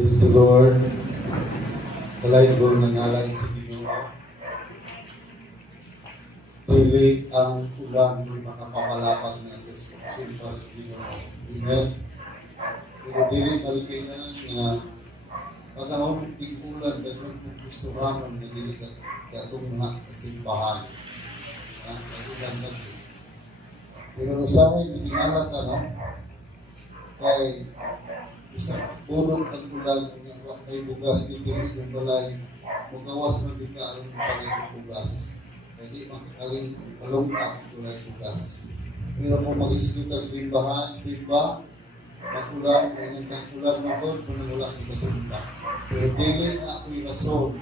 Praise the Lord. Kalay ko nangalan sa Ginoo. Dili ang ulan ni makapamalapan ng Diyos magsimba sa Ginoo. Amen. Pero dili malikayan nga panahon ng tig-ulan dagon kung Kristo ramon na dili katunga sa simbahan. Kagulan lagi. Pero usahay matingalat kay isang bulong ng ulan ng may bugas dito sa inyong balay, magawas ng bigla ang pagiging bugas. Kaya di makakaling kalungka kung tulay bugas. Pero kung mag-iskot ang simbahan, simba, mag-ulan, ngayon kang ulan magod, manangulang di ka simba. Pero dili na ako'y rason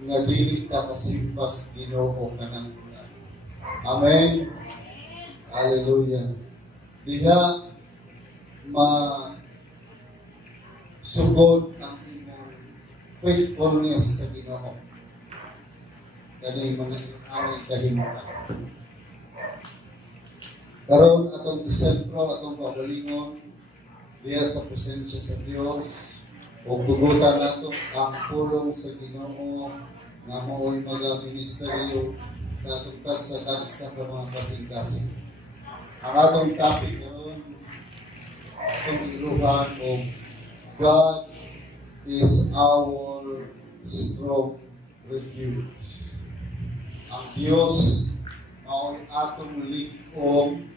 nga dili ka kasimpas Ginoo ka ng ulan. Amen. Hallelujah. Diha sugod ang imong faithfulness sa Ginoo. Kani mga ani kahimutan. Karon atong isentro atong kaugalingon diya sa presensya sa Dios ug tugutan nato ang pulong sa Ginoo nga mao'y mga-ministeryo sa atong tagsa-tagsa ka mga kasing-kasing. Ang atong topic karon atong iluhan og God is our strong refuge. Ang Diyos ay atong likong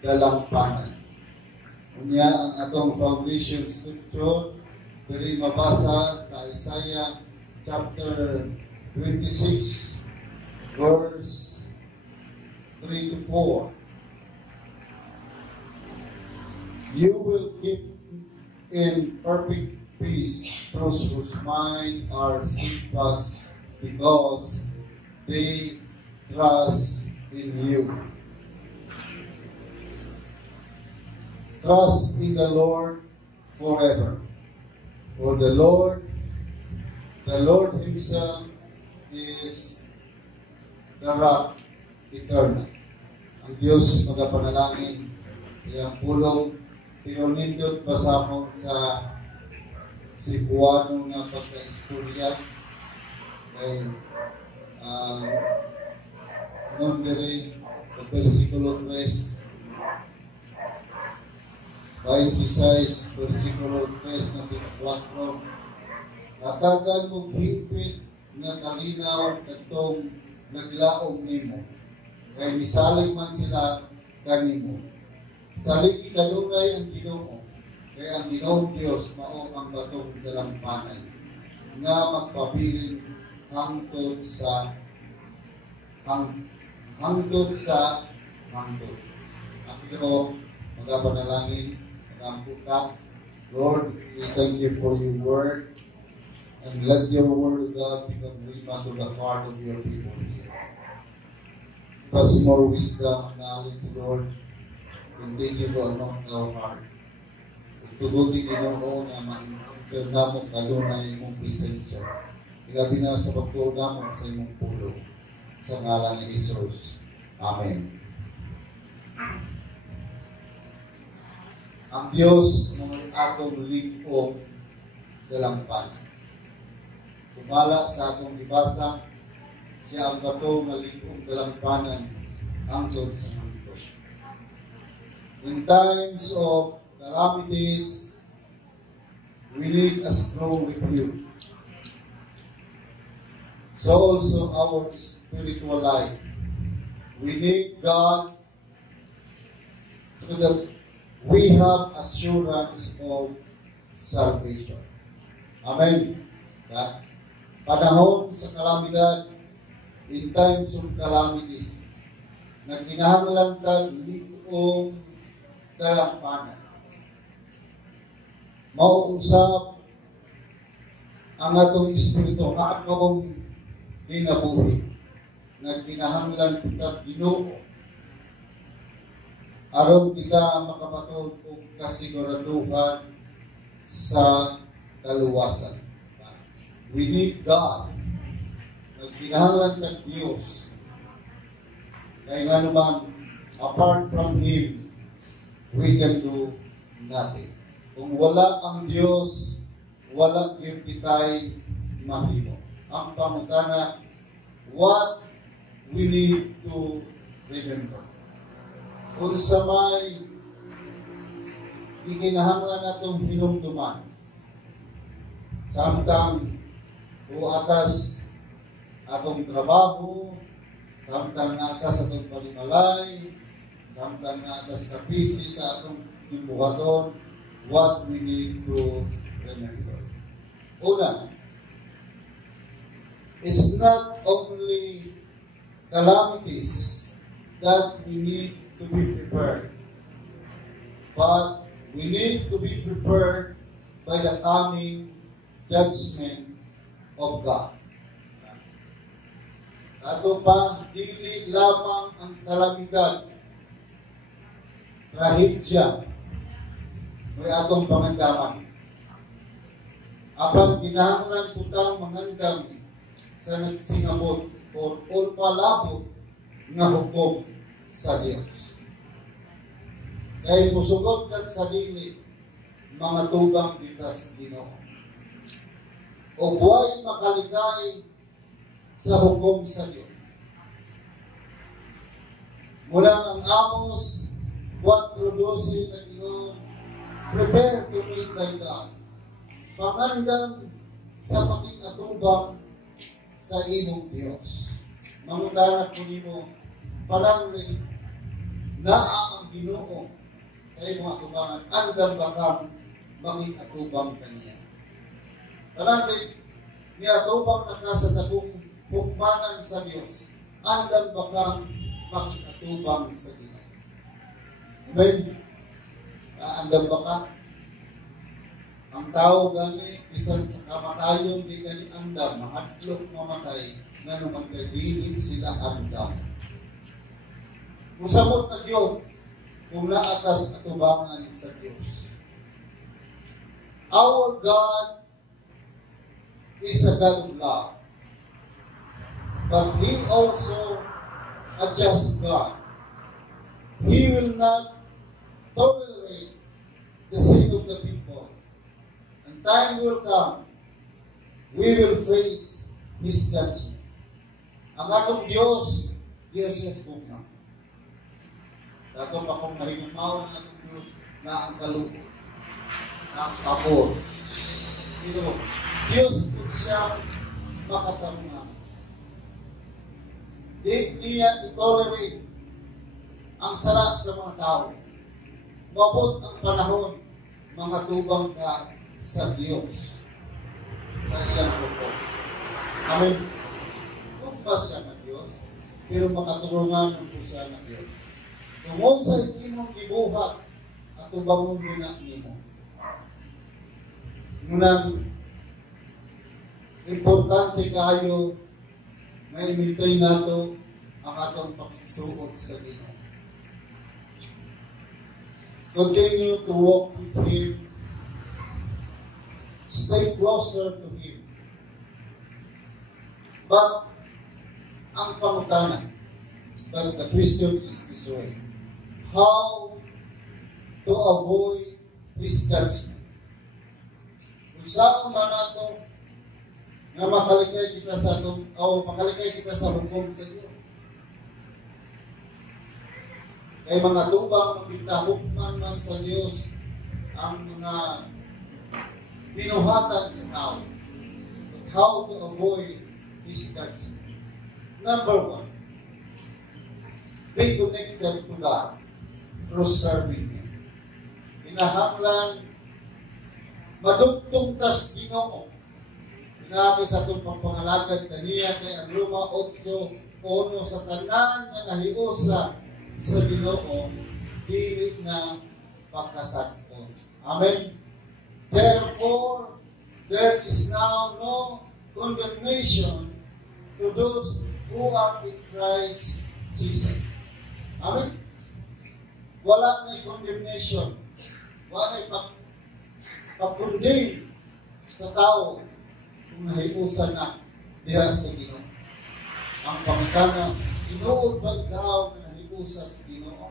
dalampanan. Unya ang atong foundation scripture diri mabasa sa Isaiah chapter 26 verse 3 to 4. You will keep in perfect peace those whose mind are steadfast because they trust in you. Trust in the Lord forever. For the Lord Himself is the rock eternal. Ang Diyos magapanalangin, iyang pulong pinunindot ba sa akong sa Cebuano nga pagka-istorya kay noon diri sa versikulo 3 26 versikulo 3 na 4 natagan mong hipit nga kalinaw katong naglaong nimo kay misalig man sila kanimo. Saligi kadugay ang Ginoo, kaya ang Ginoong Diyos mao ang batong dalampanan nga magpabilin hangtod sa hangtod. Ang Ginoo magapanalangin, magamputa. Lord, we thank you for your word, and let your word of God become rhema to the heart of your people here. Give us more wisdom and knowledge, Lord. Continue to anoint our heart. Tugutin Ginoo nga ma-encounter namong kanunay imong presensya. Ilabi na sa pagtuo namong sa imong pulong. Sa ngalan ni Jesus. Amen. Ang Diyos na may atong likong dalampanan. Sumala sa atong ibasa, siya ang bato nga likong dalampanan hangtod sa hangtod. In times of calamities, we need a strong refuge. So also our spiritual life. We need God so that we have assurance of salvation. Amen. Panahon sa kalamidad, in times of calamities, nagkinahanglan tag likong dalampanan. Mauusap ang atong espiritu nga atong kinabuhi. Nagkinahanglan kita Ginoo aron kita makapatod og kasiguraduhan sa kaluwasan. We need God. Nagkinahanglan ta Dios. Kaya nga naman, apart from Him, we can do nothing. Kung wala ang Diyos, wala gyud kitay mahimo. Ang pangutana, what we need to remember. Unsa may ikinahanglan natong hinumduman samtang atas atong trabaho, samtang naatas atong panimalay, samtang naatas kapisi sa atong imbuhaton, what we need to remember. Una, it's not only calamities that we need to be prepared, but we need to be prepared by the coming judgment of God. Ato pa, dili lamang ang kalamidad, trahedya, may atong pangandaman. Apan kinahanglan putang mangandam sa nagsingabot o palabot na hukom sa Dios. Kaya musugot kan sa dili mga tubang bitas Ginoo. O buhay makaligay sa hukom sa Dios. Mula ang Amos 4:12 na Ginoo, prepare to meet thy God. Pangandam sa pakikatubang sa imong Dios. Mangutanak ko nimo, parang naa ang Ginoo kay mga tubangan, andam bakang makikatubang kaniya. Parang niatubang na ka sa tagong hukmanan sa Dios, andam bakang makikatubang sa Ginoo. Amen? Andam bakang ang tao gani, bisan sa kamatayon, di gani andam, mahadlok mamatay, nga naman kay dili sila andam. Musamot na Diyo, kung naatas atubangan sa Diyos. Our God is a God of love, but He also a just God. He will not tolerate the sin of the people. Time will come, we will face His judgment. Ang atong Diyos, Diyos yes bukna. Dato pa kung mahigumaw ang atong Diyos na ang kalupo, na ang pabor. Pero, Diyos kung siya makatarungan. Di niya itolerate ang sala sa mga tao. Mabot ang panahon, mga tubang ka sa Diyos, sa iyang puto. Amen. Kung ba siya na Diyos, pero makatulungan ng pusa na Diyos. Tungod sa imong gibuhat at tubangon na nimo. Ngunang importante kayo na imintay nato ang atong pakigsuot sa Ginoo. Continue to walk with Him. Stay closer to Him. But, ang pangutanan, but the question is this way, how to avoid His judgment? Kung saan man nato nga makalikay kita sa atong, o makalikay kita sa hukom sa Diyos. Kay mga tubang makita hukman man sa Diyos ang mga binuhatan sa tao. But how to avoid His judgment? Number one, be connected to God through serving Him. Kinahanglan madugtong tas Ginoo. Sinabi sa itong pagpangalagad kaniya kay ang Roma 8:1 sa tanan nga nahiusa sa Ginoo, dili na pagkasakon. Amen. Therefore, there is now no condemnation to those who are in Christ Jesus. Amen. Wala na condemnation. Wala na pag-condemn sa tao kung nahiusan na diha sa Ginoo. Ang pangutana, tinuod ba ikaw na nahiusa sa Ginoo?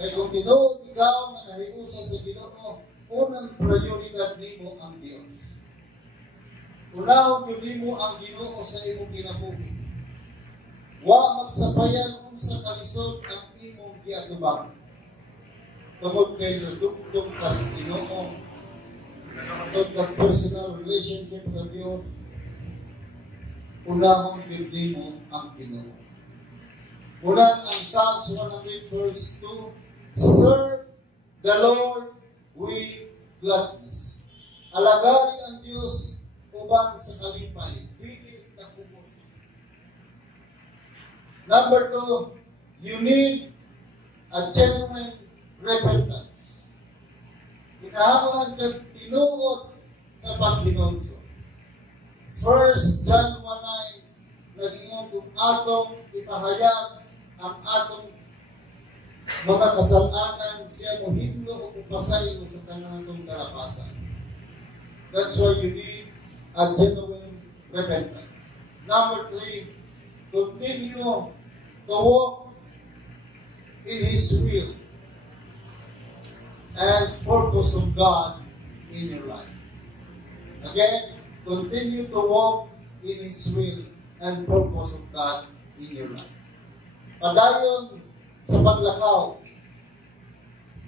Kaya kung tinuod ikaw na nahiusa sa Ginoo, unang prioridad nimo ang Dios. Unahon yun nimo ang Ginoo sa imong kinabuhi. Wa magsabayan unsa kalisod ang imong giatubang. Tungod kay nadugtong ka sa Ginoo, tungod kag personal relationship sa Dios, unahon yun nimo ang Ginoo. Unang ang Psalms 100 verse 2, serve the Lord with gladness. Alagari ang Diyos uban sa kalipay, dili na pumos. Number 2, you need a genuine repentance. Kinahanglan kang tinuod na paghinunso. 1 John 1:9, nag-ingon kung atong ipahayag ang atong mga kasalanan, siya mo hindo o kupasay mo sa tanan ng kalapasan. That's why you need a genuine repentance. Number 3, continue to walk in His will and purpose of God in your life. Again, continue to walk in His will and purpose of God in your life. Padayon sa paglakaw,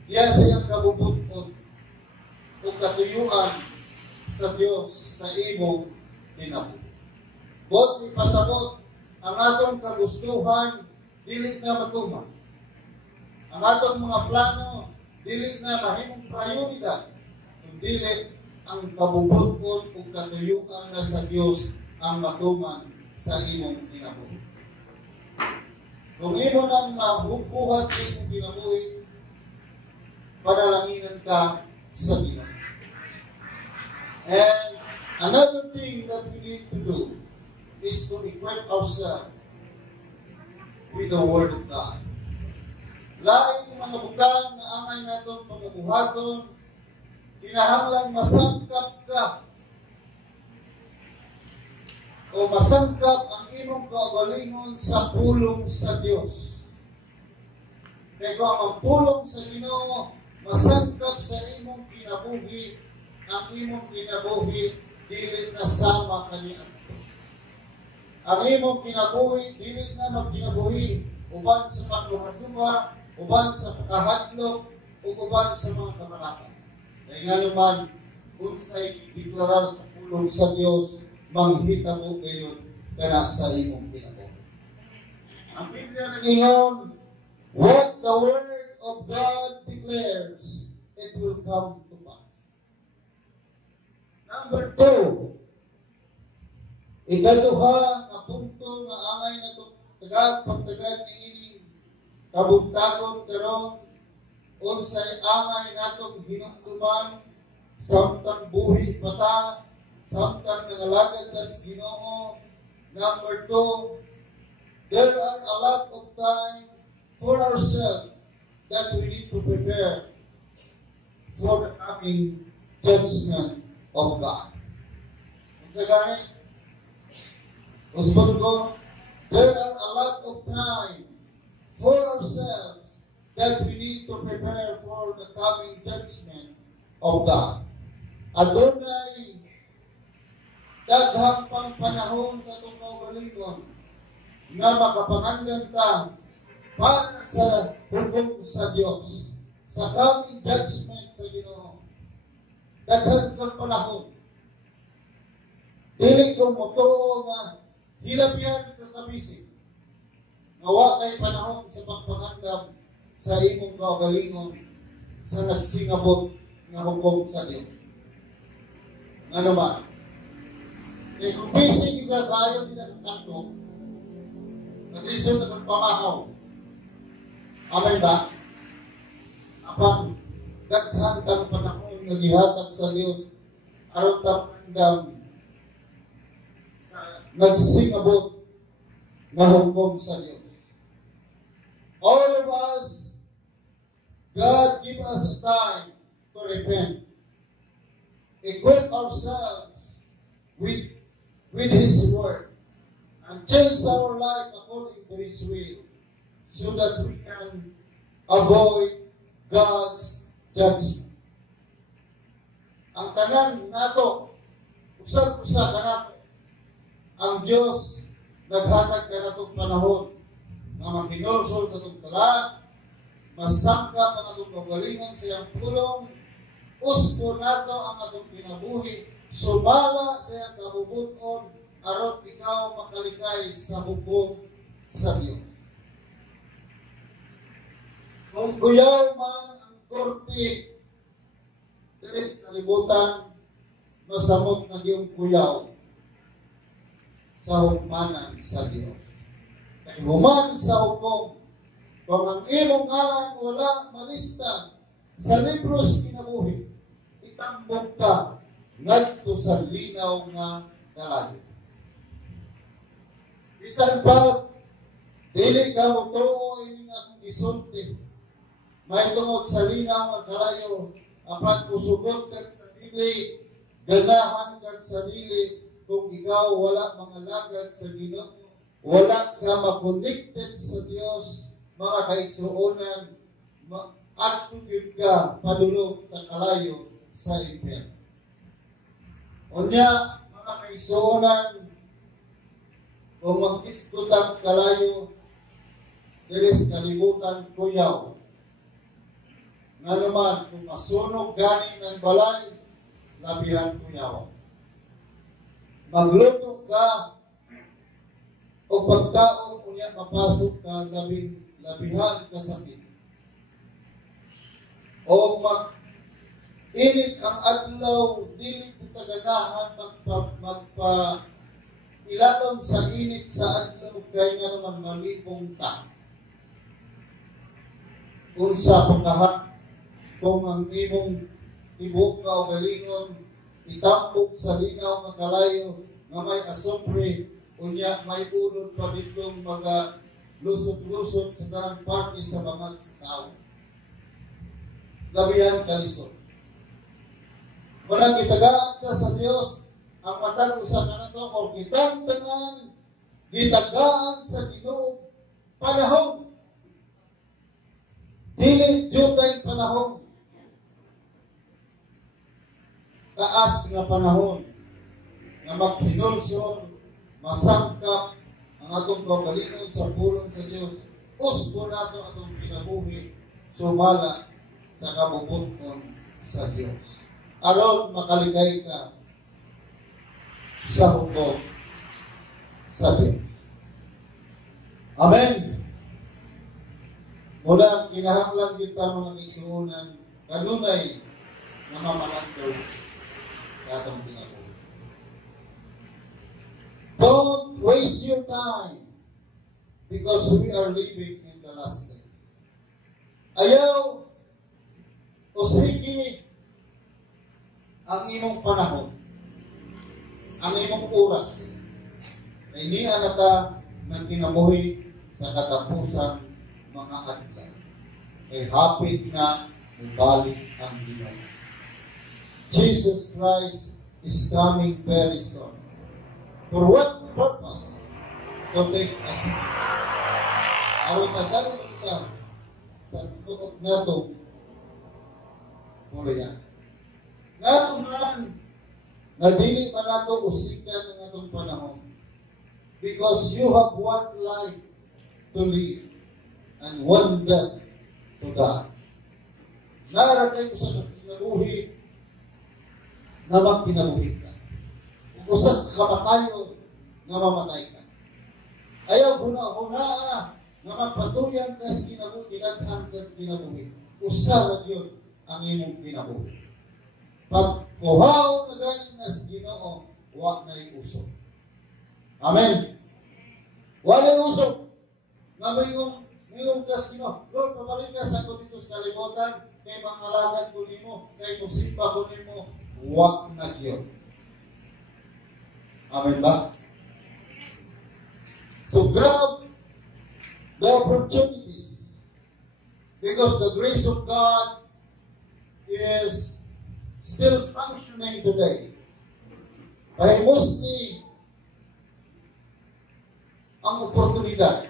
diya sa iyang kabubuton o katuyuan sa Diyos sa imong kinabuhi. Bot ni pasabot, ang atong kagustuhan dili na matuman. Ang atong mga plano dili na mahimong prioridad, kundi ang kabubuton o katuyuan na sa Diyos ang matuman sa imong kinabuhi. Kung imo nang mahubuhat sa imong kinabuhi, panalanginan ka sa Ginoo. And another thing that we need to do is to equip ourselves with the Word of God. Laing mga butang na angay natong pagkabuhaton, kinahanglan masangkap ka o masangkap ang imong kaugalingon sa pulong sa Dios. Kaya kung ang pulong sa Ginoo masangkap sa imong kinabuhi, ang imong kinabuhi dili na sama kaniya. Ang imong kinabuhi dili na magkinabuhi uban sa paglumadunga, uban sa pagkahadlok, o uban sa mga kamalakan. Kaya nga naman, unsay deklarar sa pulong sa Dios, manghita mo gayon kana sa imong kinabuhi. Ang Biblia nag-ingon, what the Word of God declares, it will come to pass. Number 2, ikaduha nga punto nga angay na pagtagad ni ining kabuntagon karon unsay angay natong hinumduman samtang buhi pata, samtang nangalagad ta sa Ginoo. Number 2, there are a lot of time for ourselves that we need to prepare for the coming judgment of God. Sa gani, usbon ko, there are a lot of time for ourselves that we need to prepare for the coming judgment of God. Adunay daghang pang panahon sa itong kaugalingon nga makapangandan ta para sa hukom sa Diyos, sa coming judgment sa Ginoo. Daghang kang panahon. Dili ko motoo nga hilapyan ka kabisig. Ngawa kay panahon sa pagpangandam sa imong kaugalingon sa nagsingabot nga hukom sa Diyos. Nga naman, kaya kung busy kita kayo pinakakanto, nag-listen na pamahaw. Amay ba? Apang daghan kang panahon nga gihatag sa Dios aron ta pandam sa nagsingabot nga hukom sa Dios. All of us, God give us a time to repent. Equip ourselves with His Word and change our life according to His will so that we can avoid God's judgment. ang tanan nato, usag-usa ka nato. Ang Dios naghatag ka natong panahon nga maghinulsol sa itong sala, masangkap ang atong kagalingon sa iyang pulong, uspo nato ang atong kinabuhi, sumala sa iyang kabubuton, aron ikaw makalikay sa hukom sa Dios. Kung kuyaw man ang korte, tres kalibutan, masamot na yung kuyaw sa hukmanan sa Dios. Kaya human sa hukom, kung ang imong ngalan wala malista sa libros kinabuhi, itambok ka ngadto sa linaw nga kalayo. Bisan pa, dili ka mo tuo ining akong gisulti. May tungod sa linaw nga kalayo, apat usugot kag sarili, ganahan kag sarili, kung ikaw wala mangalagad sa Ginoo, wala ka mag-connected sa Dios, mga kaigsuonan, atugid ka padulong sa kalayo sa impyerno. Unya, mga kaigsuonan, kung mag-iskutan kalayo, diris kalibutan kuyaw. Nga naman, kung masunog ganin ng balay, labihan kuyaw. Magluto ka o pagkaon unya mapasok ka labihan ka sakit. O mag-init ang adlaw, dili pitaganahan magpa ilalom sa init sa adlaw kay nga naman malipong ta. Kung sa pagkahat, kung ang imong tibok ka o galingon, itambok sa linaw nga kalayo nga may asopre, unya may ulod pa ditong mga lusot-lusot sa tanang parte sa mga tao. Labihan kalisod. Munang itagaan ka sa Dios, ang matag usa ka na to, o kitang tanan, gitagaan sa Ginoo panahon. Dili jutay panahon. Taas nga panahon nga maghinulsol, masangkap ang atong kaugalingon sa pulong sa Dios. Usbo nato atong kinabuhi, sumala sa kabubuton sa Dios. Aron makalikay ka sa hukom sa Dios. Amen. Muna, kinahanglan kita mga kaigsuonan, kanunay na mamalanggaw sa atong kinabuhi. Don't waste your time because we are living in the last days. Ayaw o sige ang imong panahon, ang imong oras, kay niya nata ng kinabuhi sa katapusang mga adlaw. Kay hapit na mubalik ang Ginoo. Jesus Christ is coming very soon. For what purpose? To take us. Aron tagalog ka sa tuot nato Korea. Nga naman, nga dili pa nato usikan ng atong panahon. Because you have one life to live and one death to die. Nara kayo sa kinabuhi na magkinabuhi ka. Usap kamatayo nga mamatay ka. Ayaw huna-huna nga magpatuyan ka sa kinabuhi, daghan ka kinabuhi. Usap yun ang imong kinabuhi. Pag kuhaw na galing na sa Ginoo, huwag na iusok. Amen. Huwag na iusok. Nga mayroong ka sa Ginoo. Lord, pabalik ka sa ako dito sa kalimutan, kay mangalagan ko nimo, kay musimba ko nimo, huwag na yun. Amen ba? So grab the opportunities because the grace of God is still functioning today. Kaya mostly ang oportunidad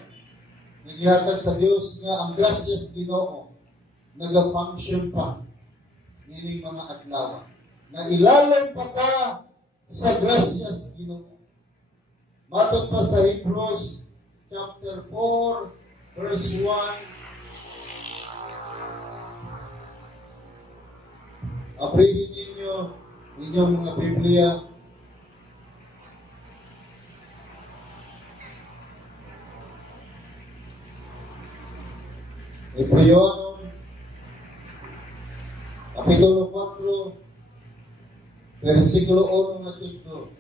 naghihatag sa Diyos nga ang gracias Ginoo nag-function pa nining mga adlaw. na ilalim pa ta sa grasyas Ginoo. Matod pa sa Hebrews chapter 4 verse 1. Abrihin ninyo inyong mga Biblia. Hebreo Kapitulo 4 versikulo 1 hanggang 2.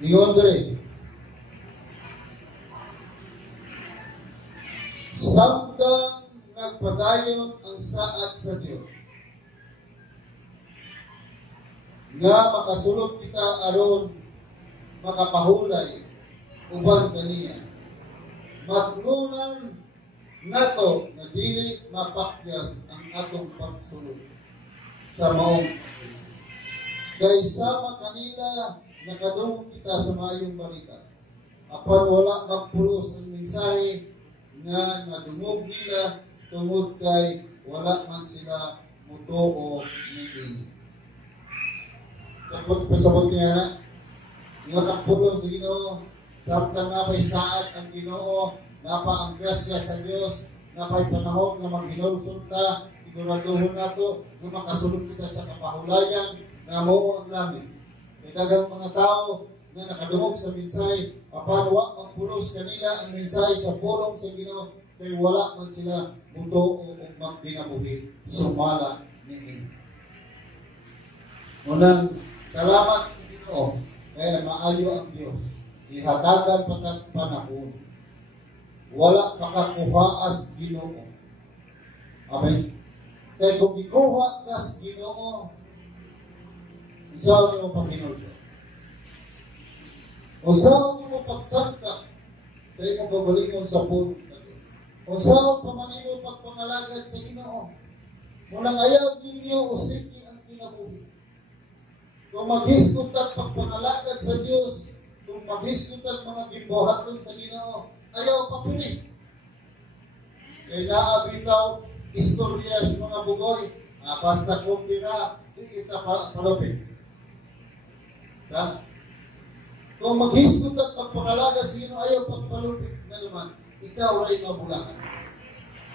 Ingon diri. Samtang nagpadayon ang saad sa Dios, nga makasulod kita aron makapahulay uban kaniya. Matnunan nato na dili mapakyas ang atong pagsulod sa maong. Kay sama kanila nakadungog kita sa maayong balita. Apan wala magpulos ang mensahe nga nadungog nila tungod kay wala man sila mutuo ni ini. Pasabot niya na, nga kapulong sa Ginoo, samtang napay saad ang Ginoo, napa ang grasya sa Dios, napay panahon nga maghinulsol ta, siguraduhon nato nga makasulod kita sa kapahulayan nga mao ang langit. May daghang mga tao nga nakadungog sa mensahe, apan wa magpulos kanila ang mensahe sa pulong sa Ginoo, kay wala man sila mutuo o magdinabuhi sumala niini. Unang salamat sa Ginoo, kaya maayo ang Dios. Ihatagan patag panahon. Wala pakakuhaas Ginoo. Amen. Kaya kung ikuha kas Ginoo, usaw mo paghinulso. Usaw mo pagsangka sa imong kagalingon sa pulong sa Dios. Usaw pamanimo pagpangalagad sa Ginoo. Munang ayaw ninyo usiki ang kinabuhi. Kung maghisgot at pagpangalagad sa Dios, kung maghisgot at mga gibuhaton sa Ginoo, ayaw papili. Kaya naabitaw istoryas mga bugoy, basta kung di kita palupin. Kung maghisgot at pagpangalagad sa Ginoo, ayaw pagpalupin. Nga naman, ikaw rin mabulakan.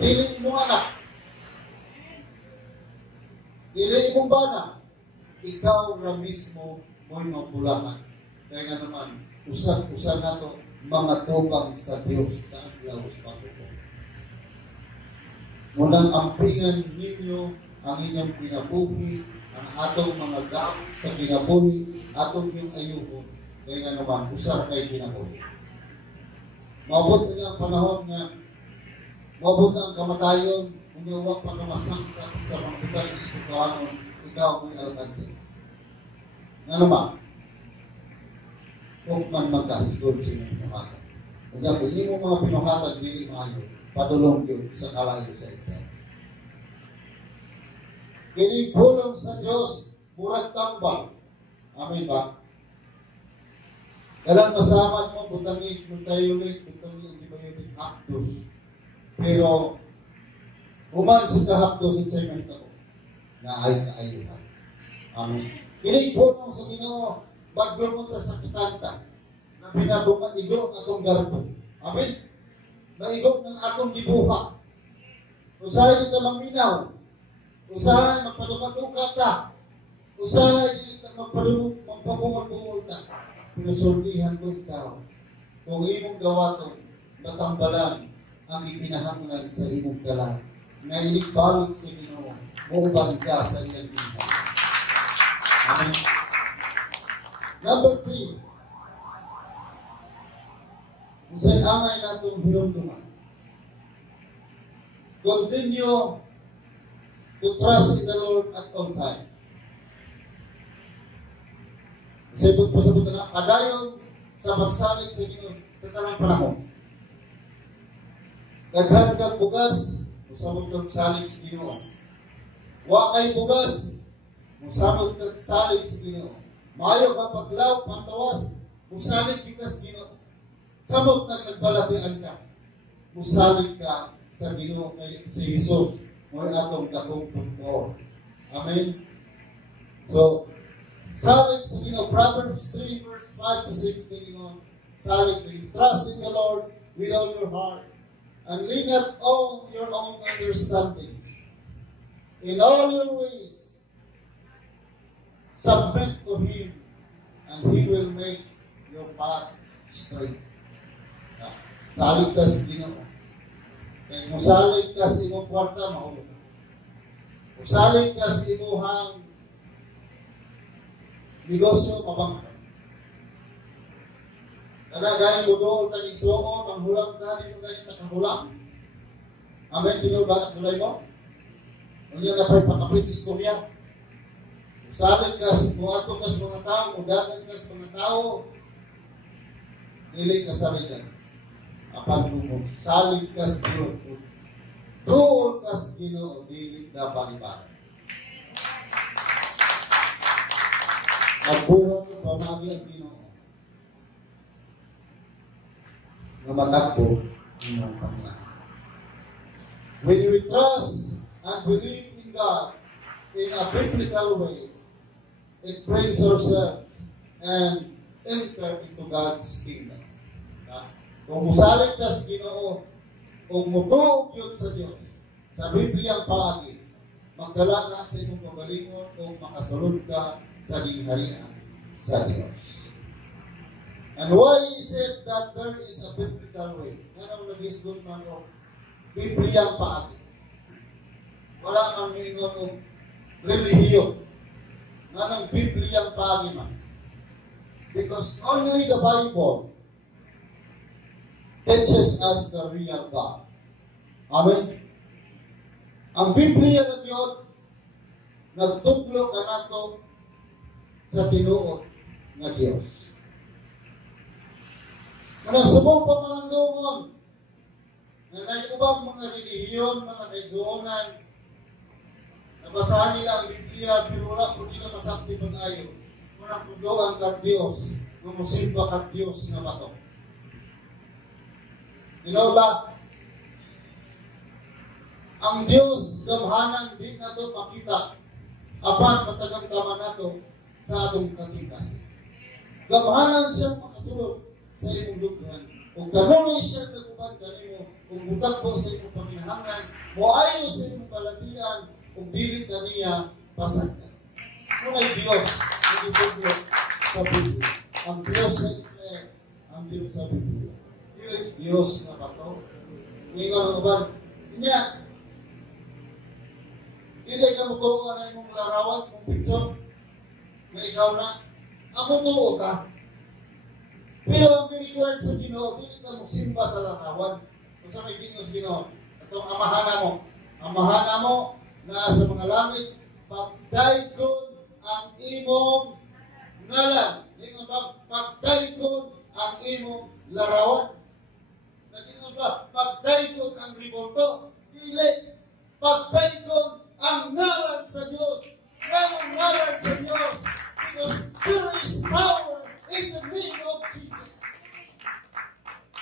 Dili mo anak. Dili mong bana. Ikaw na mismo mo'y mabulakan. Kaya nga naman, usan nato mga tubang sa Diyos sa Anglaos Patuto. Munang ampingan ninyo ang inyong kinabuhi, ang atong mga gaam sa kinabuhi, atong yung ayuhon. Kaya nga naman, usar kay kinabuhi. Maabot na ang panahon nga, maabot na ang kamatayon, unyawag pa na masangkat sa mga butang isputahanon, ikaw mo'y alkansin. Nga naman, huwag man magkasigod sa inyong pinuhatan. Kaya kung imo mga pinuhatan, dili maayo, padulong yun sa kalayo sa ito. Kinipulong sa Diyos, murag tambal. Amen ba? Dalang masamat mo, butangin, butayulit, antibiotic, hapdos. Pero, uman sa kahapdos, sa iman ko, na ay kaayuhan. Amen. Kinipulong sa Ginoo, bagyo mo ta sa kitanta, na pinabuman igo ang atong garbo. Amen. Maigo ng atong gibuha. Usahay kita maminaw. Usahay magpadukat-dukat ta. Usahay kita magpabungol-bungol ta. Pero sultihan ko ikaw. Kung imong gawaton, matambalan ang ikinahanglan sa imong dalan. Na inigbalik sa Ginoo, muuban ka sa iyang buhay. Amen. Number 3. Kung sa'y angay natong hinumduman. Continue to trust in the Lord at all time. Sa ibang pasabot na, padayon sa pagsalig sa Ginoo sa tanang panahon. Daghan kang bugas, musamot kang salig sa Ginoo. Wa kay bugas, musamot kang salig sa Ginoo. Maayo ka paglaw, pantawas, musalig ka sa Ginoo. Samot na nagbalatian ka, musalig ka sa Ginoo kay si Jesus. mo atong dakong punto. Amen? So, salig sa Ginoo, Proverbs 3 verse 5 to 6 Ginoo. Salig sa Ginoo, trust in the Lord with all your heart, and lean not on your own understanding. In all your ways, submit to Him, and He will make your path straight. Salig ka sa Ginoo. Kaya kung salig ka sa imong kwarta, mahulog. Kung salig ka sa imuhang negosyo, mabangka. Kada ganing ludoon taging suon, manghulang ganing mo ganing nakahulang. Amen, pinulbagat tulay mo. Kung yan na pa'y pakapit istorya. Kung salig ka sa mga ka sa mga tao, udagan ka sa mga tao, dili ka saligan. Apan mo salig ka sa Diyos, doon ka sa Ginoo, dili ka panibagan. At buhat ko pamagi ang Ginoo na matakbo ng Panginoon. When you trust and believe in God in a biblical way, it brings yourself and enter into God's kingdom. Kung musalig ka sa Ginoo, o mutuog yun sa Diyos, sa Bibliang paagi, magdala na sa imong pagalingon o makasulod ka sa gingharian sa Diyos. And why is it that there is a biblical way? Anong nag-isgot man o Bibliang paagi? Wala man mingon o relihiyon. Anong Bibliang paagi man? Because only the Bible teaches us the real God. Amen? Ang Biblia ng Diyos, nagtuglo ka nato sa tinuod ng Diyos. Kanang subong pamanandungon, na nag-ubang mga relihiyon, mga kaigsuonan, nabasahan nila ang Biblia, pero wala po nila masakti pag-ayo. Munang tugloan kang Diyos, gumusimba kang Diyos na bato. You know ba? Ang Diyos, gamhanan, di na ito makita. Apan, matagang tama na ito sa atong kasing-kasing. Gamhanan siya makasulod sa imong lughan. Kung kanunoy siya nag-uban kanimo, kung butak po sa imong paminahanglan, moayo sa imong palatian, kung dilit ka niya, pasagdan. Kung ay Diyos, ang ituglo sa Biblia. Ang Diyos sa Israel, ang Diyos sa Biblia. Diyos na bato. Ngayon ang uban. Kanya, hindi ka mutuwa na imong larawan, mong picture, na ikaw na, ako tuo ka. Pero ang required sa Ginoo, hindi ka magsimba sa larawan. Kung sa may Ginoo sa Ginoo, itong amahana mo, na sa mga langit, pagdaikon ang imong ngalan. Pagdaikon ang imong larawan. Naging ba, pagdaikon ang ribolto, dili, pagdaikon ang ngalan sa Diyos. Ang ngalan sa Diyos. Because there is power in the name of Jesus.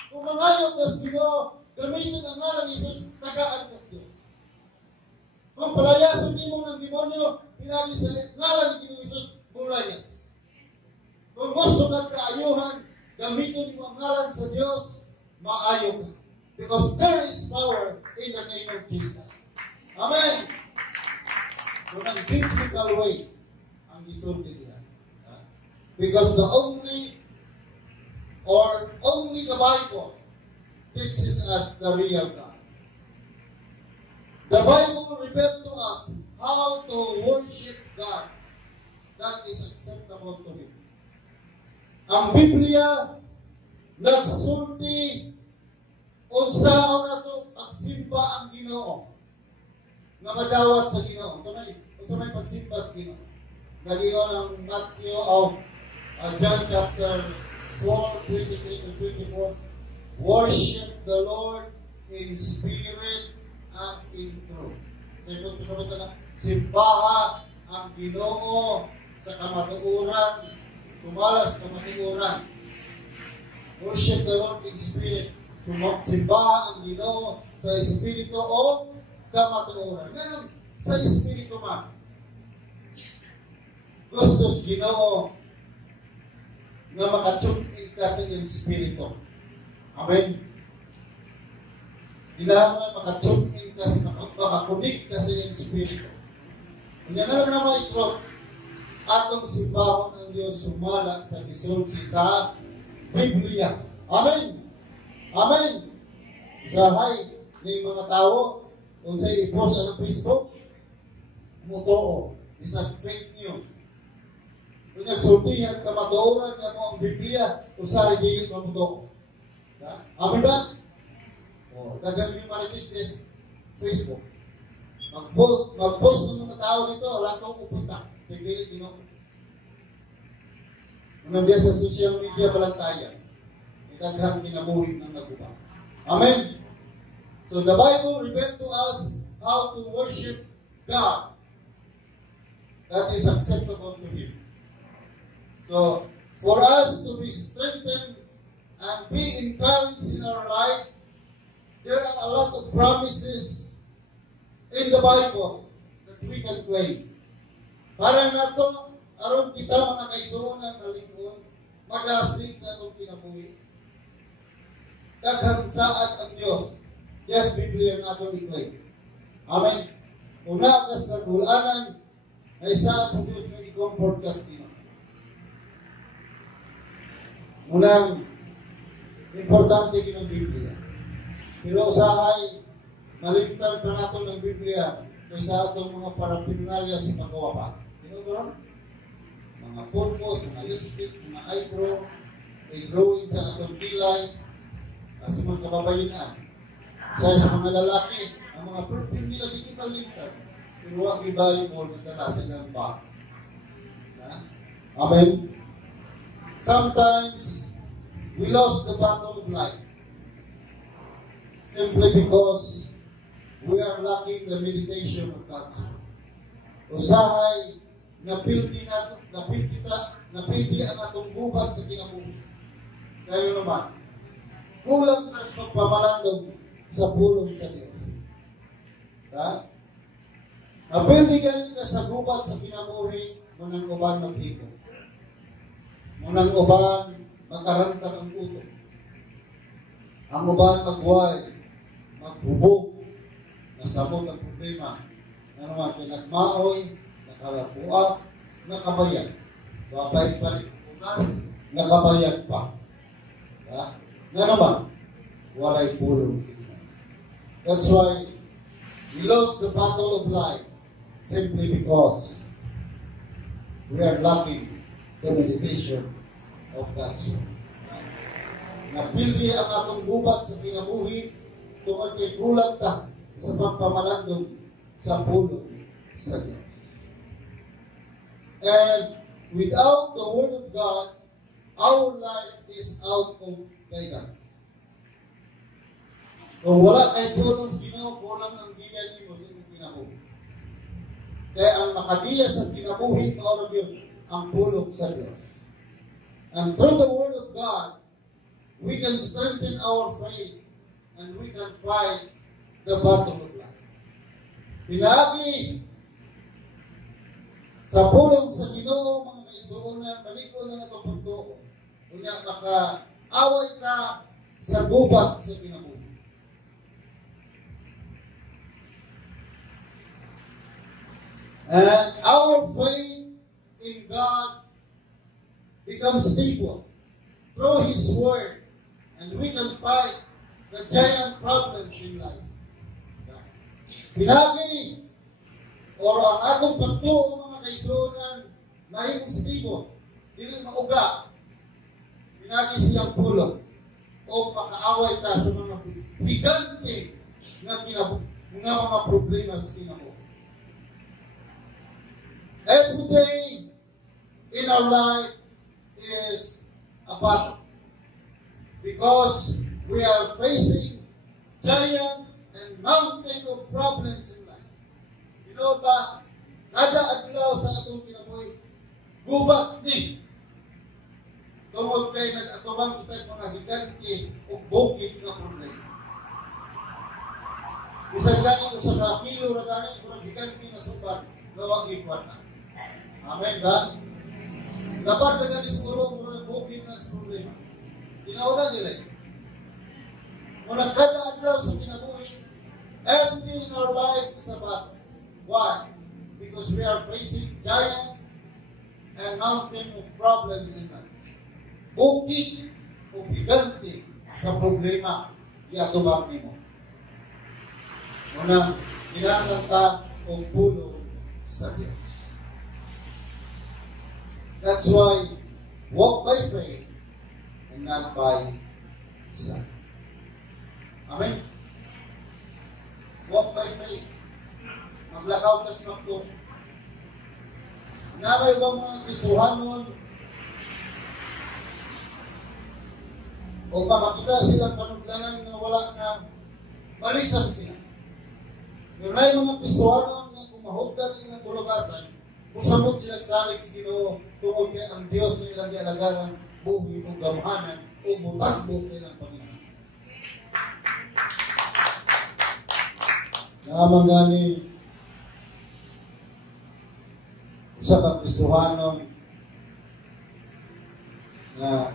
Kung mangayon ka sa Ginoo, gamitin ang ngalan ni Jesus, tagaan ka sa Diyos. Kung palayason mo ng demonyo, pinagi sa ngalan ni Ginoo Jesus, mulayas. Kung gusto kang kaayuhan, gamitin mo ang ngalan sa Diyos, maayo ka. Because there is power in the name of Jesus. Amen. So, ang biblical way ang isulti niya. Because the only the Bible teaches us the real God. The Bible reveals to us how to worship God that is acceptable to Him. Ang Biblia nagsulti unsaon nato pagsimba ang Ginoo nga madawat sa Ginoo. Unsa may pagsimba sa Ginoo? Nagiyon ang Matthew of John chapter 4:23 to 24. Worship the Lord in spirit and in truth. Sabi ko na, simbaha ang Ginoo sa kamatuoran, tumalas kamatuoran. Worship the Lord in spirit. Simbaha ang Ginoo sa espiritu o kamatuoran. Ngayon, sa Espiritu man, gustos Ginoo nga makatune-in ka sa iyong Espiritu. Amen. Kailangan makatune-in ka sa makakunik ka sa iyong Espiritu. Kung yan na naman ito, atong simbahon ang Diyos sumala sa gisulti sa Biblia. Amen. Amen. Sahay ni mga tao, kung sa'yo i-post sa Facebook, mutoo, isang fake news. Kung nagsultihan ka matuoran ka mo ang Biblia, usahay digit mamutoo. Amen ba? O, dagang yung maritis Facebook. Mag-post ng mga tao dito, wala kong upunta. Pigilit Ginoo. Nung diya sa social media balantayan, itaghang kinabuhi ng naguba. Amen. So the Bible revealed to us how to worship God that is acceptable to Him. So for us to be strengthened and be encouraged in our life, there are a lot of promises in the Bible that we can claim. Para na ito, aron kita mga kaisunan na lingkod, madasig sa itong kinabuhi. Daghang saad ang Diyos. Yes, Biblia ang atong i-claim. Amen. Una kas nagulanan, ay saad sa Diyos na i-comfort kas kino. Unang, importante kinong Biblia. Pero usahay, maligtan pa nato ng Biblia kaysa atong mga paraphernalia sa paggawa pa. Gano'n? Mga purpose, mga lipstick, mga eyebrow, drawing sa atong kilay, sa mga kababayan. Sa mga lalaki, ang mga perfume nila di kipaligtan. Pero wag ibayo mo, nagdala silang ba. Amen? Sometimes, we lost the battle of life simply because we are lacking the meditation of God's word. Usahay, napildi ang atong gubat sa kinabuhi. Kayo naman, kulang na sa pagpapalandong sa pulong sa Diyos. Napildi ka sa gubat sa kinabuhi, munang uban maghiko. Munang uban magkarantar ang uto. Ang uban magway, maghubog, nasamot ang problema. Ano nga, pinagmaoy, nakalapuak, nakabayan. Babay pa rin ugas, nakabayan pa. Nga naman, walay pulong sila. That's why we lost the battle of life simply because we are lacking the meditation of God's word. Napildi ang atong gubat sa kinabuhi tungkol kay kulang ta sa pagpamalandong sa pulong sa Diyos. And without the Word of God, our life is out of guidance. Kung wala kay pulong Ginoo, kulang ang diya ni mo sa inyong kinabuhi. Kaya ang makadiya sa kinabuhi, maorag yun, ang pulong sa Diyos. And through the Word of God, we can strengthen our faith and we can fight the battle of life. Pinagi sa pulong sa Ginoo, mga kaigsuonan, baligo na ito pagtuo. Kanya maka-away ka sa gubat sa kinabuhi. And our faith in God becomes stable through His Word, and we can fight the giant problems in life. Pinagi or ang atong pagtuo mga kaigsuonan mahimong stable, dili mauga. Pinagi siyang pulong o makaaway ta sa mga higante nga mga problema sa kinabuhi. Every day in our life is a battle because we are facing giant and mountain of problems in life. You know ba, kada adlaw sa atong kinabuhi, gubat ni. Tungod kay nag-atubang kita mga higante o bukid nga problema. Bisan gani usa ka kilo ra gani kurang giganti na sukat gawag ikuan na. Amen ba? Dapat na gani siguro kurang bukid na sa problema. Tinauna nila. Muna kada adlaw sa kinabuhi, every day in our life is a battle. Why? Because we are facing giant and mountain of problems in life. Bukid o giganti sa problema iatubang nimo. Unang kinahanglan ka o pulo sa Diyos. That's why walk by faith and not by sight. Amen? Walk by faith. Maglakaw na sa makto. Namay ba mga Kristohanon o makakita silang panuglanan nga wala na balisan sila. Yung na mga Kristohanon nga kumahugdan ng bulugasan, musamot silang salig sa Ginoo tungod kay ang Diyos ng ilang gialagaran, buhi o gamahanan o mutagbo sa ilang Panginoon. Naamang gani usa ka Kristohanon na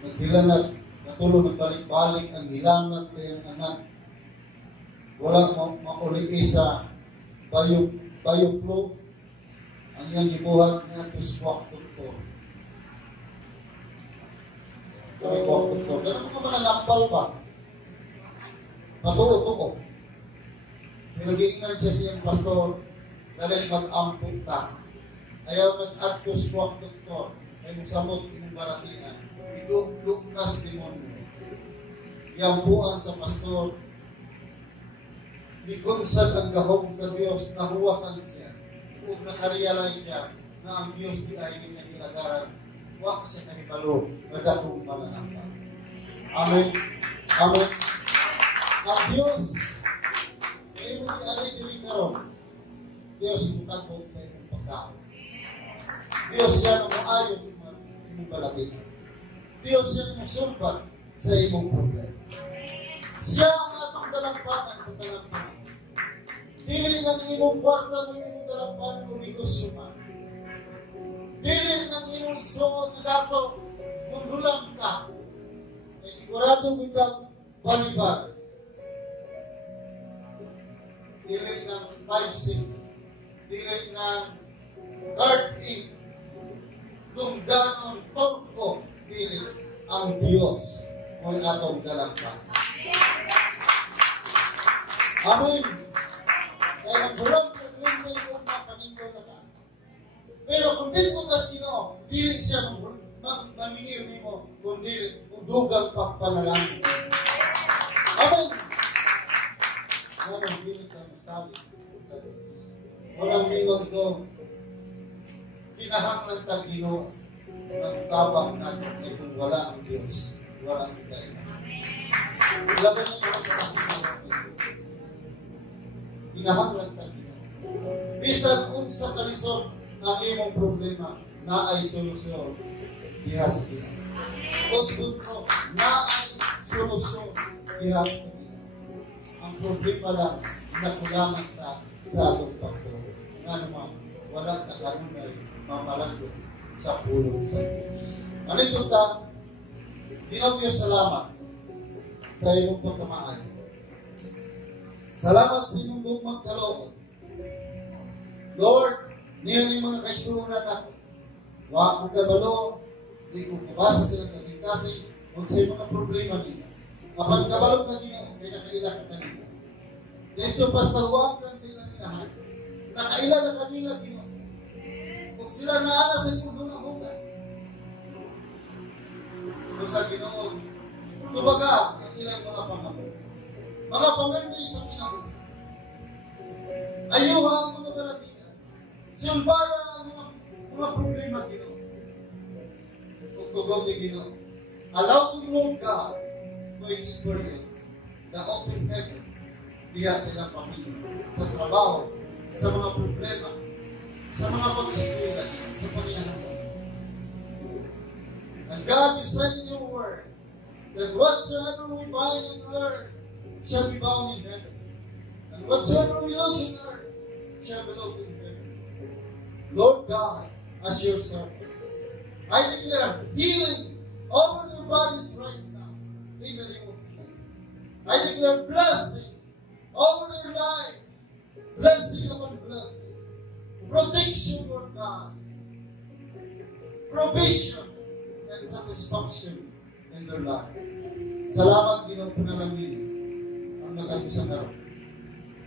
naghilanat, natulo nagbalik-balik ang hilanat sa iyang anak. Walang mauliki sa bioflow. Ang iyang gibuhat nga to squawk doktor. So, squawk doktor. Ganun mga mananampal ba? Patuo-tuo. Pero giingnan siya siyang pastor, dahil mag-ampok ta. Ayaw nag-add to squawk doktor. Kaya magsamot inong baratian. Iduk-duk na sa demonyo. Iampuan sa pastor. Migunsad ang gahom sa Diyos, nahuwasan siya. Kung nakarealize siya na ang Diyos di ay niya kilagaran, wak siya kahibalo, madakong mananampal. Amen. Amen. Ang Diyos, kayo mo di-alay diri karon. Diyos mutagbo sa imong pagkaon. Diyos siya na maayos sa imong balakid. Diyos siya na masulbat sa imong problema. Siya ang atong dalampanan sa dalampanan. Dili ng imong kwarta mo imong dalampanan o negosyo man. Dili ng imong igsoon na dato kung dulang ka. Kaya sigurado kita balibar. Dili ng 5-6. Dili ng guard in. Tungganon, torko. Dili ang Diyos o atong dalampanan. Amen. Kaya magbulag sa Ginoo kung mapaningko na ka. Pero kung di mo kas Ginoo, dili siya mamingil nimo kundi udugang pagpanalangin. Amen. Naman dili ka masabi sa Diyos. Walang mingon ko, kinahanglan ta Ginoo nagtabang natin kay kung wala ang Diyos, wala ang tayo. Laban niyo mga kapatid. Kinahanglan ta Ginoo. Bisan unsa kalisod ang imong problema na ay solusyon dihas Ginoo. Usbon ko na ay solusyon dihas Ginoo. Ang problema lang nakulangan ta sa atong pagtuo. Nga naman wala ta kanunay mamalandong sa pulong sa Diyos. Anito ta, Ginoo Diyos, salamat sa imong pagkamaayo. Salamat sa imong gugmang kaloob. Lord, niya ni mga kaigsunan ako. Wa ko kabalo, di ko kabasa silang kasing-kasing kung sa mga problema nila. Kapag kabalo ka Ginoo, kay nakaila ka kanila. Dito pastahuakan sila nilahan. Nakaila na kanila Ginoo. Kung sila naana sa imong mga hugan. Kung sa Ginoo, tubaga ang ilang mga pangako. Mga pangandoy sa kinabuhi. Ayuha ang mga balatian. Sulbara ang mga problema Ginoo. Kung tugon ni Ginoo, allow the Lord God to experience the open heaven diya sa ilang pamilya, sa trabaho, sa mga problema, sa mga pag-eskwela, sa panginahanap. And God, you send your word that whatsoever we bind on earth shall be bound in heaven. Whatsoever we lose in earth shall be lost in heaven. Lord God, as your servant, I declare healing over their bodies right now in the name of Jesus. I declare blessing over their life. Blessing upon blessing. Protection, Lord God. Provision and satisfaction in their life. Salamat, Ginoo, panalangin ang nagkatusan karon.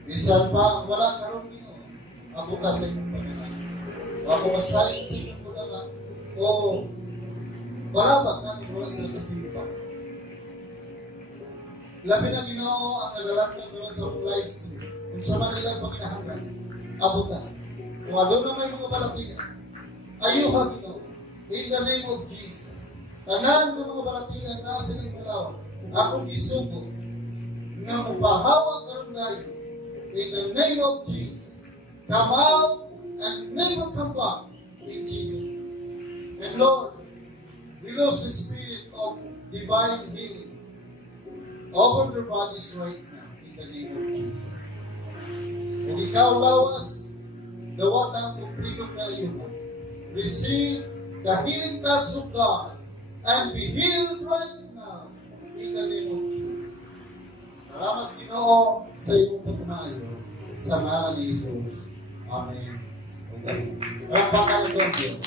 Bisan pa ang wala karon, Ginoo, ako ka sa inyong panalangin. Ako masayin sa inyong mga o barabat namin wala sila kasimpa. Labi na, Ginoo, ang nagalantang karon sa live stream. Kung sa Manila pagkinahanglan, abutan. Kung ano na may mga balatigan, ayuha, Ginoo, in the name of Jesus. Tanan ng mga balatigan na sa inyong malawas, ako gisugo na mapahawak karon dayon in the name of Jesus. Come out and never come back in Jesus. And Lord, we lose the spirit of divine healing over their bodies right now in the name of Jesus. Kung ikaw lawas, dawatang kumplito kayo, receive the healing touch of God and be healed right now in the name of Jesus. Salamat, Ginoo, sa iyong pagmamayo sa ngalan ni Jesus. Amen. Palakpakan ito ang Diyos.